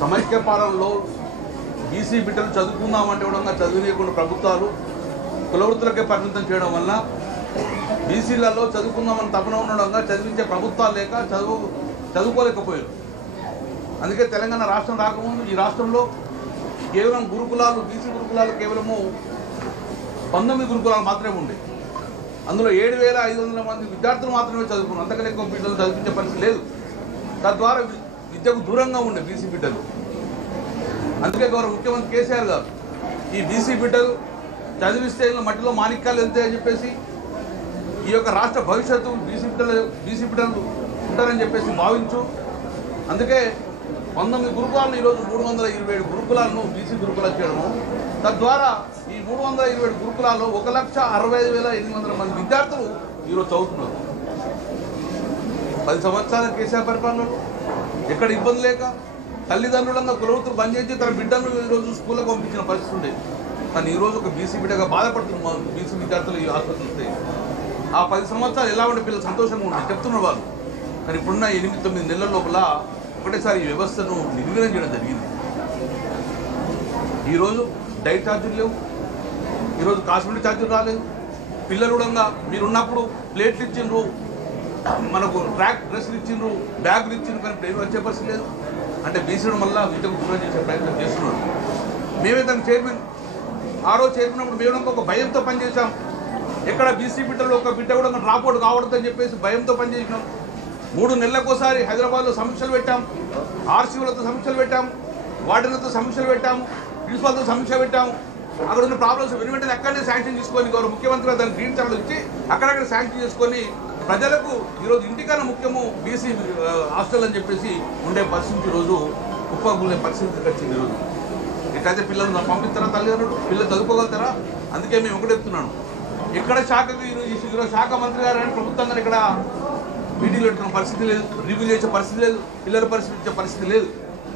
సమైక్య పాలనలో బీసీ బిడ్డలు చదువుకుందామంటే కూడా చదువులేకుండా ప్రభుత్వాలు కులవృత్తులకే పరిమితం చేయడం వల్ల బీసీలలో చదువుకుందామని తపన ఉండడంగా చదివించే ప్రభుత్వాలు లేక చదువుకోలేకపోయారు. అందుకే తెలంగాణ రాష్ట్రం రాకముందు ఈ రాష్ట్రంలో కేవలం గురుకులాలు, బీసీ గురుకులాలు కేవలము 19 గురుకులాలు మాత్రమే ఉండే. అందులో 7,500 మంది విద్యార్థులు మాత్రమే చదువుకున్నారు. అంతకన్నా ఎక్కువ బిడ్డలు చదివించే పరిస్థితి లేదు. తద్వారా విద్యకు దూరంగా ఉండే బీసీ బిడ్డలు. అందుకే గౌరవ ముఖ్యమంత్రి కేసీఆర్ గారు ఈ బీసీ బిడ్డలు చదివిస్తే మట్టిలో మాణిక్యాలు వెళ్తాయి అని చెప్పేసి ఈ యొక్క రాష్ట్ర భవిష్యత్తు బీసీ బిడ్డలు ఉంటారని చెప్పేసి భావించు. అందుకే 19 గురుకులాలను ఈరోజు 327 గురుకులాలను బీసీ గురుకులాలు చేయడము. తద్వారా ఈ 327 గురుకులాల్లో 1,65,800 మంది విద్యార్థులు ఈరోజు చదువుతున్నారు. 10 సంవత్సరాల కేసీఆర్ పరిపాలనలో ఎక్కడ ఇబ్బంది లేక తల్లిదండ్రులంగా కులవృత్తులు బంద్ చేసి తన బిడ్డలను ఈరోజు స్కూళ్ళకు పంపించిన పరిస్థితి ఉండేది. కానీ ఈరోజు ఒక బీసీ బిడ్డగా బాధపడుతున్న బీసీ విద్యార్థులు ఈ ఆసుపత్రి వస్తే ఆ 10 సంవత్సరాలు ఎలా ఉండే పిల్లలు సంతోషంగా ఉంటుంది చెప్తున్నారు వాళ్ళు. కానీ ఇప్పుడున్న 8-9 నెలల లోపల ఒకటేసారి ఈ వ్యవస్థను నిర్వీర్యం చేయడం జరిగింది. ఈరోజు డైట్ ఛార్జీలు లేవు, ఈరోజు కాస్మెటిక్ ఛార్జీలు రాలేదు. పిల్లలు కూడా మీరున్నప్పుడు ప్లేట్లు ఇచ్చిండ్రు, మనకు ట్రాక్ డ్రెస్సులు ఇచ్చిండ్రు, బ్యాగులు ఇచ్చిండ్రు, కానీ ఇప్పుడు వచ్చే పరిస్థితి లేదు. అంటే బీసీలు మళ్ళీ విద్యకు దూరం చేసే ప్రయత్నం చేస్తున్నారు. మేమే తన చైర్మన్ ఆ రోజు చేరినప్పుడు మేము ఒక భయంతో పనిచేసాం. ఎక్కడ బీసీ బిడ్డలు ఒక బిడ్డ కూడా డ్రాప్అవుట్ కావద్దని చెప్పేసి భయంతో పనిచేసినాం. 3 నెలలకోసారి హైదరాబాద్లో సమీక్షలు పెట్టాం, ఆర్సీఓలతో సమీక్షలు పెట్టాం, వార్డెన్లతో సమీక్షలు పెట్టాం, ప్రిన్సిపాల్తో సమీక్ష పెట్టాము. అక్కడ ఉన్న ప్రాబ్లమ్స్ వెంటనే అక్కడనే శాంక్షన్ చేసుకొని గౌరవ ముఖ్యమంత్రి దాన్ని గ్రీన్ ఛానల్ ఇచ్చి అక్కడక్కడ శాంక్షన్ చేసుకొని ప్రజలకు ఈరోజు ఇంటికన్నా ముఖ్యము బీసీ హాస్టల్ అని చెప్పేసి ఉండే పరిస్థితి ఈరోజు కుప్పగులే పరిస్థితికి వచ్చింది. ఈరోజు ఎట్లయితే పిల్లలు పంపిస్తారా తల్లిదండ్రులు, పిల్లలు చదువుకోగలుగుతారా? అందుకే మేము ఒకటి చెప్తున్నాను, ఎక్కడ శాఖకు ఈరోజు శాఖ మంత్రి గారు అని ప్రభుత్వంగా ఇక్కడ మీటింగ్లు పెట్టుకున్న పరిస్థితి లేదు, రివ్యూ చేసే పరిస్థితి లేదు, పిల్లల పరిస్థితి ఇచ్చే పరిస్థితి లేదు.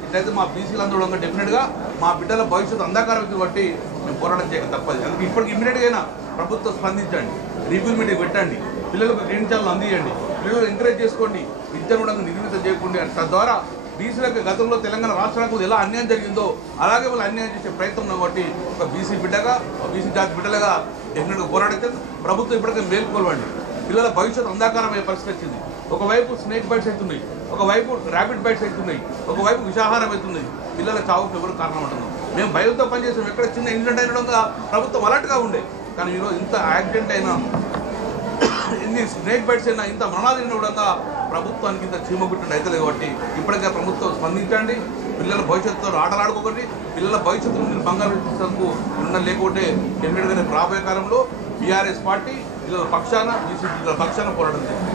ఇట్లయితే మా బీసీలు అందరూ డెఫినెట్గా మా బిడ్డల భవిష్యత్తు అంధకారం బట్టి మేము పోరాటం చేయక తప్పదు. అందుకే ఇప్పటికి ఇమ్మీడియట్గా అయినా ప్రభుత్వం స్పందించండి, రివ్యూ మీటింగ్ పెట్టండి, పిల్లలకు గ్రీన్ ఛానల్ అందించండి, పిల్లలు ఎంకరేజ్ చేసుకోండి, విద్యను కూడా నిర్మితం చేయకుండా. తద్వారా బీసీలకు గతంలో తెలంగాణ రాష్ట్రాలకు ఎలా అన్యాయం జరిగిందో అలాగే వాళ్ళు అన్యాయం చేసే ప్రయత్నం కాబట్టి ఒక బీసీ బిడ్డగా, బీసీ జాతి బిడ్డలుగా డెఫినెట్గా పోరాడితే ప్రభుత్వం ఇప్పటికే మేల్కొలవండి. పిల్లల భవిష్యత్తు అంధకారమయ్యే పరిస్థితి వచ్చింది. ఒకవైపు స్నేక్ బైట్స్ అవుతున్నాయి, ఒకవైపు ర్యాపిడ్ బైట్స్ అవుతున్నాయి, ఒకవైపు విషాహారం అవుతున్నాయి. పిల్లల చావుకు ఎవరు కారణం అంటున్నాం. మేము భయంతో పనిచేసాం. ఎక్కడ చిన్న ఇన్సిడెంట్ అయినా ప్రభుత్వం అలర్ట్గా ఉండే. కానీ ఈరోజు ఇంత యాక్సిడెంట్ అయినా, ఎన్ని స్నేక్ బైట్స్ అయినా, ఇంత మరణాలు అయినా కూడా ప్రభుత్వానికి ఇంత చీమగుట్టండి అవుతుంది. కాబట్టి ఇప్పటికే ప్రభుత్వం స్పందించండి. పిల్లల భవిష్యత్తులో ఆటలాడుకోకండి. పిల్లల భవిష్యత్తును మీరు బంగారు తీసుకు లేకుంటే డెఫినెట్గానే రాబోయే కాలంలో బీఆర్ఎస్ పార్టీ పిల్లల పక్షాన, బీసీ పిల్లల పక్షాన పోరాటం చేస్తుంది.